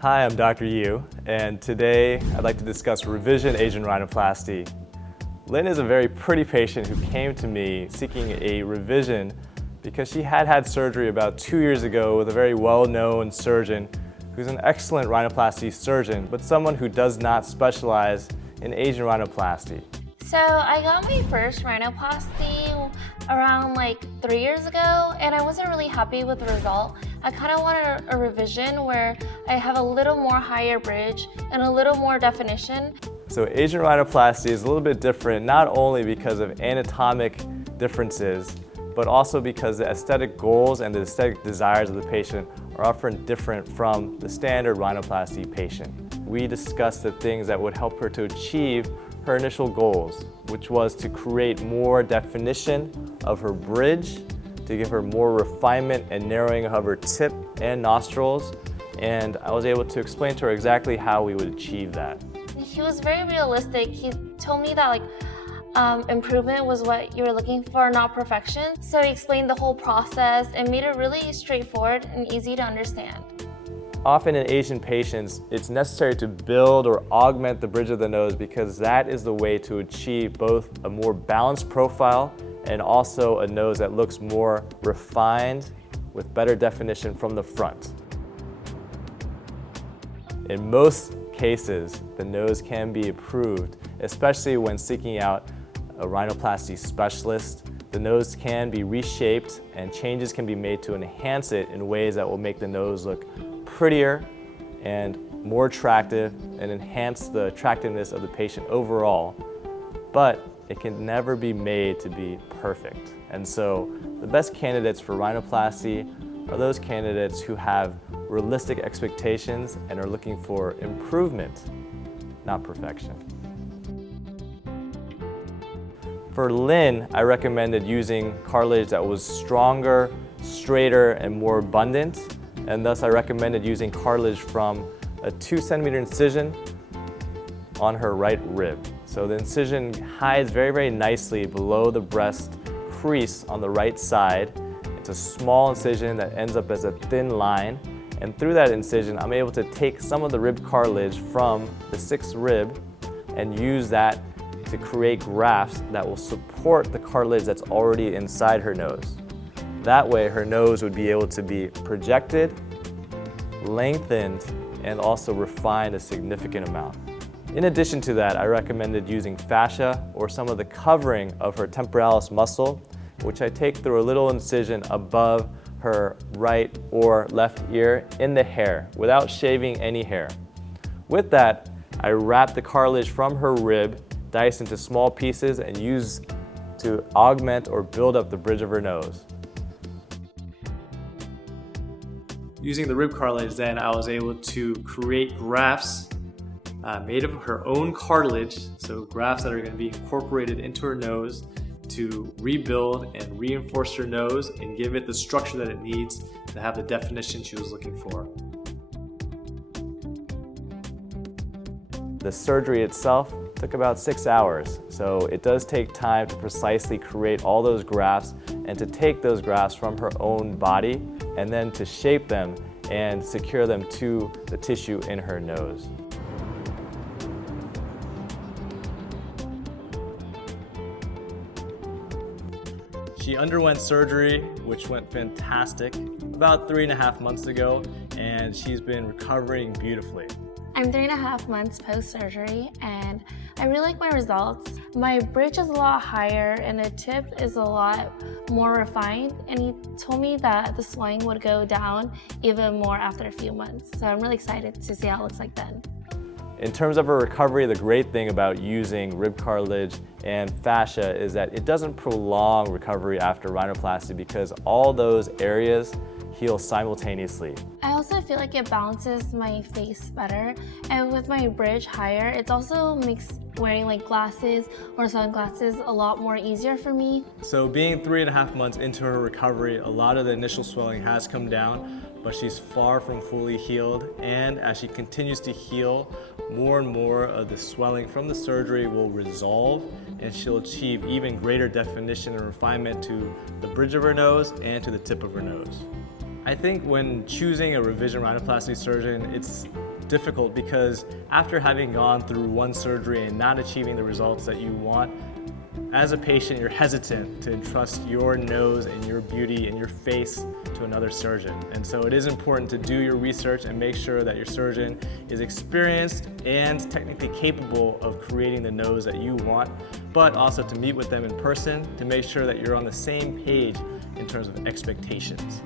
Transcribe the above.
Hi, I'm Dr. Yu, and today I'd like to discuss revision Asian rhinoplasty. Lynn is a very pretty patient who came to me seeking a revision because she had had surgery about 2 years ago with a very well-known surgeon who's an excellent rhinoplasty surgeon, but someone who does not specialize in Asian rhinoplasty. So I got my first rhinoplasty around 3 years ago, and I wasn't really happy with the result. I kind of wanted a revision where I have a little more higher bridge and a little more definition. So Asian rhinoplasty is a little bit different, not only because of anatomic differences, but also because the aesthetic goals and the aesthetic desires of the patient are often different from the standard rhinoplasty patient. We discussed the things that would help her to achieve her initial goals, which was to create more definition of her bridge, to give her more refinement and narrowing of her tip and nostrils, and I was able to explain to her exactly how we would achieve that. He was very realistic. He told me that improvement was what you were looking for, not perfection. So he explained the whole process and made it really straightforward and easy to understand. Often in Asian patients, it's necessary to build or augment the bridge of the nose because that is the way to achieve both a more balanced profile and also a nose that looks more refined with better definition from the front. In most cases, the nose can be improved, especially when seeking out a rhinoplasty specialist. The nose can be reshaped and changes can be made to enhance it in ways that will make the nose look prettier and more attractive and enhance the attractiveness of the patient overall, but it can never be made to be perfect. And so the best candidates for rhinoplasty are those candidates who have realistic expectations and are looking for improvement, not perfection. For Lynn, I recommended using cartilage that was stronger, straighter, and more abundant, and thus I recommended using cartilage from a 2-centimeter incision on her right rib. So the incision hides very, very nicely below the breast crease on the right side. It's a small incision that ends up as a thin line, and through that incision I'm able to take some of the rib cartilage from the 6th rib and use that to create grafts that will support the cartilage that's already inside her nose. That way her nose would be able to be projected, lengthened, and also refined a significant amount. In addition to that, I recommended using fascia or some of the covering of her temporalis muscle, which I take through a little incision above her right or left ear in the hair without shaving any hair. With that, I wrap the cartilage from her rib, dice into small pieces, and use to augment or build up the bridge of her nose. Using the rib cartilage, then I was able to create grafts made of her own cartilage, so grafts that are going to be incorporated into her nose to rebuild and reinforce her nose and give it the structure that it needs to have the definition she was looking for. The surgery itself took about 6 hours, so it does take time to precisely create all those grafts and to take those grafts from her own body and then to shape them and secure them to the tissue in her nose. She underwent surgery, which went fantastic, about 3.5 months ago, and she's been recovering beautifully. I'm 3.5 months post-surgery, and I really like my results. My bridge is a lot higher and the tip is a lot more refined, and he told me that the swelling would go down even more after a few months. So I'm really excited to see how it looks like then. In terms of her recovery, the great thing about using rib cartilage and fascia is that it doesn't prolong recovery after rhinoplasty because all those areas heal simultaneously. I also feel like it balances my face better, and with my bridge higher, it also makes wearing glasses or sunglasses a lot more easier for me. So being 3.5 months into her recovery, a lot of the initial swelling has come down, but she's far from fully healed, and as she continues to heal, more and more of the swelling from the surgery will resolve, and she'll achieve even greater definition and refinement to the bridge of her nose and to the tip of her nose. I think when choosing a revision rhinoplasty surgeon, it's difficult because after having gone through one surgery and not achieving the results that you want, as a patient, you're hesitant to entrust your nose and your beauty and your face to another surgeon. And so it is important to do your research and make sure that your surgeon is experienced and technically capable of creating the nose that you want, but also to meet with them in person to make sure that you're on the same page in terms of expectations.